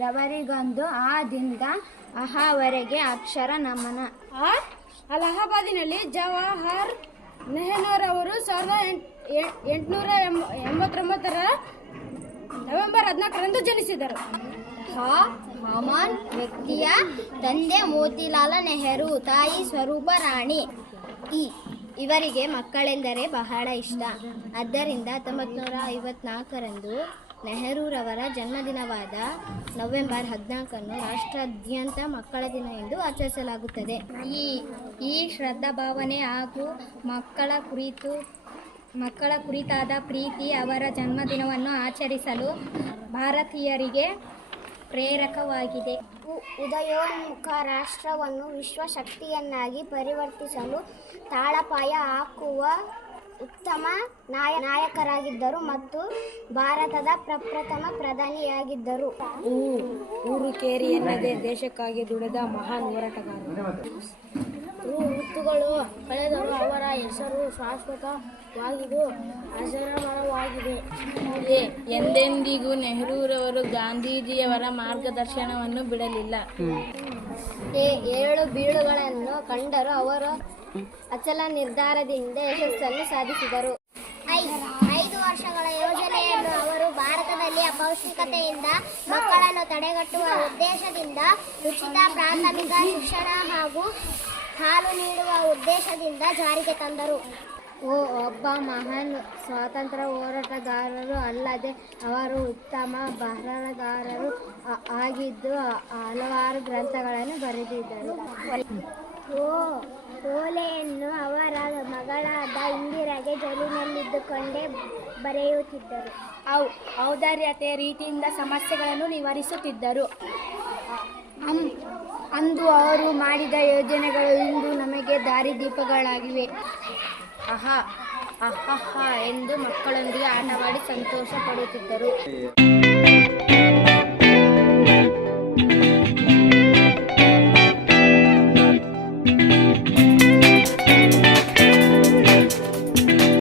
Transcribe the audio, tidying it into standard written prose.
ರವರಿಗೊಂದು ಆ ದಿಂದ ಅಹಾವರೆಗೆ ಅಕ್ಷರ ನಮನ. ಅಲಹಾಬಾದಿನಲ್ಲಿ ಜವಾಹರ್ ನೆಹರೂರವರು 1889 ನವೆಂಬರ್ 14ರಂದು ಜನಿಸಿದರು. ಹಮಾನ್ ವ್ಯಕ್ತಿಯ ತಂದೆ ಮೋತಿಲಾಲ ನೆಹರು, ತಾಯಿ ಸ್ವರೂಪ ರಾಣಿ. ಇವರಿಗೆ ಮಕ್ಕಳೆಂದರೆ ಬಹಳ ಇಷ್ಟ. ಆದ್ದರಿಂದ 1954ರಂದು ನೆಹರೂರವರ ಜನ್ಮದಿನವಾದ ನವೆಂಬರ್ 14ನ್ನು ರಾಷ್ಟ್ರಾದ್ಯಂತ ಮಕ್ಕಳ ದಿನ ಎಂದು ಆಚರಿಸಲಾಗುತ್ತದೆ. ಈ ಶ್ರದ್ಧಾಭಾವನೆ ಹಾಗೂ ಮಕ್ಕಳ ಕುರಿತಾದ ಪ್ರೀತಿ ಅವರ ಜನ್ಮದಿನವನ್ನು ಆಚರಿಸಲು ಭಾರತೀಯರಿಗೆ ಪ್ರೇರಕವಾಗಿದೆ. ಉದಯೋನ್ಮುಖ ರಾಷ್ಟ್ರವನ್ನು ವಿಶ್ವಶಕ್ತಿಯನ್ನಾಗಿ ಪರಿವರ್ತಿಸಲು ತಾಳಪಾಯ ಹಾಕುವ ಉತ್ತಮ ನಾಯಕರಾಗಿದ್ದರು ಮತ್ತು ಭಾರತದ ಪ್ರಪ್ರಥಮ ಪ್ರಧಾನಿಯಾಗಿದ್ದರು. ಊರು ಕೇರಿ ಎನ್ನದೇ ದೇಶಕ್ಕಾಗಿ ದುಡಿದ ಮಹಾನ್ ಹೋರಾಟಗಾರರು. ಋತುಗಳು ಕಳೆದರೂ ಅವರ ಹೆಸರು ಶಾಶ್ವತವಾಗಿದ್ದು ಅಜರಾಮರವಾಗಿದೆ. ಎಂದೆಂದಿಗೂ ನೆಹರೂರವರು ಗಾಂಧೀಜಿಯವರ ಮಾರ್ಗದರ್ಶನವನ್ನು ಬಿಡಲಿಲ್ಲ. 7 ಬೀಳುಗಳನ್ನು ಕಂಡರೂ ಅವರು ಅಚಲ ನಿರ್ಧಾರದಿಂದ ಯಶಸ್ಸನ್ನು ಸಾಧಿಸಿದರು. 5 ವರ್ಷಗಳ ಯೋಜನೆಯನ್ನು ಅವರು ಭಾರತದಲ್ಲಿ ಅಪೌಷ್ಟಿಕತೆಯಿಂದ ಮಕ್ಕಳನ್ನು ತಡೆಗಟ್ಟುವ ಉದ್ದೇಶದಿಂದ, ಉಚಿತ ಪ್ರಾಥಮಿಕ ಶಿಕ್ಷಣ ಹಾಗೂ ಹಾಲು ನೀಡುವ ಉದ್ದೇಶದಿಂದ ಜಾರಿಗೆ ತಂದರು. ಒಬ್ಬ ಮಹಾನ್ ಸ್ವಾತಂತ್ರ್ಯ ಹೋರಾಟಗಾರರು ಅಲ್ಲದೆ ಅವರು ಉತ್ತಮ ಬರಹಗಾರರು ಆಗಿದ್ದು ಹಲವಾರು ಗ್ರಂಥಗಳನ್ನು ಬರೆದಿದ್ದರು. ಓಲೆಯನ್ನು ಅವರ ಮಗಳಾದ ಇಂದಿರಾಗೆ ಜೈಲಿನಲ್ಲಿದ್ದುಕೊಂಡೇ ಬರೆಯುತ್ತಿದ್ದರು. ಔದಾರ್ಯತೆಯ ರೀತಿಯಿಂದ ಸಮಸ್ಯೆಗಳನ್ನು ನಿವಾರಿಸುತ್ತಿದ್ದರು. ಅಂದು ಅವರು ಮಾಡಿದ ಯೋಜನೆಗಳು ಇಂದು ನಮಗೆ ದಾರಿದೀಪಗಳಾಗಿವೆ. ಅಹ ಎಂದು ಮಕ್ಕಳೊಂದಿಗೆ ಆಟವಾಡಿ ಸಂತೋಷ ಪಡುತ್ತಿದ್ದರು.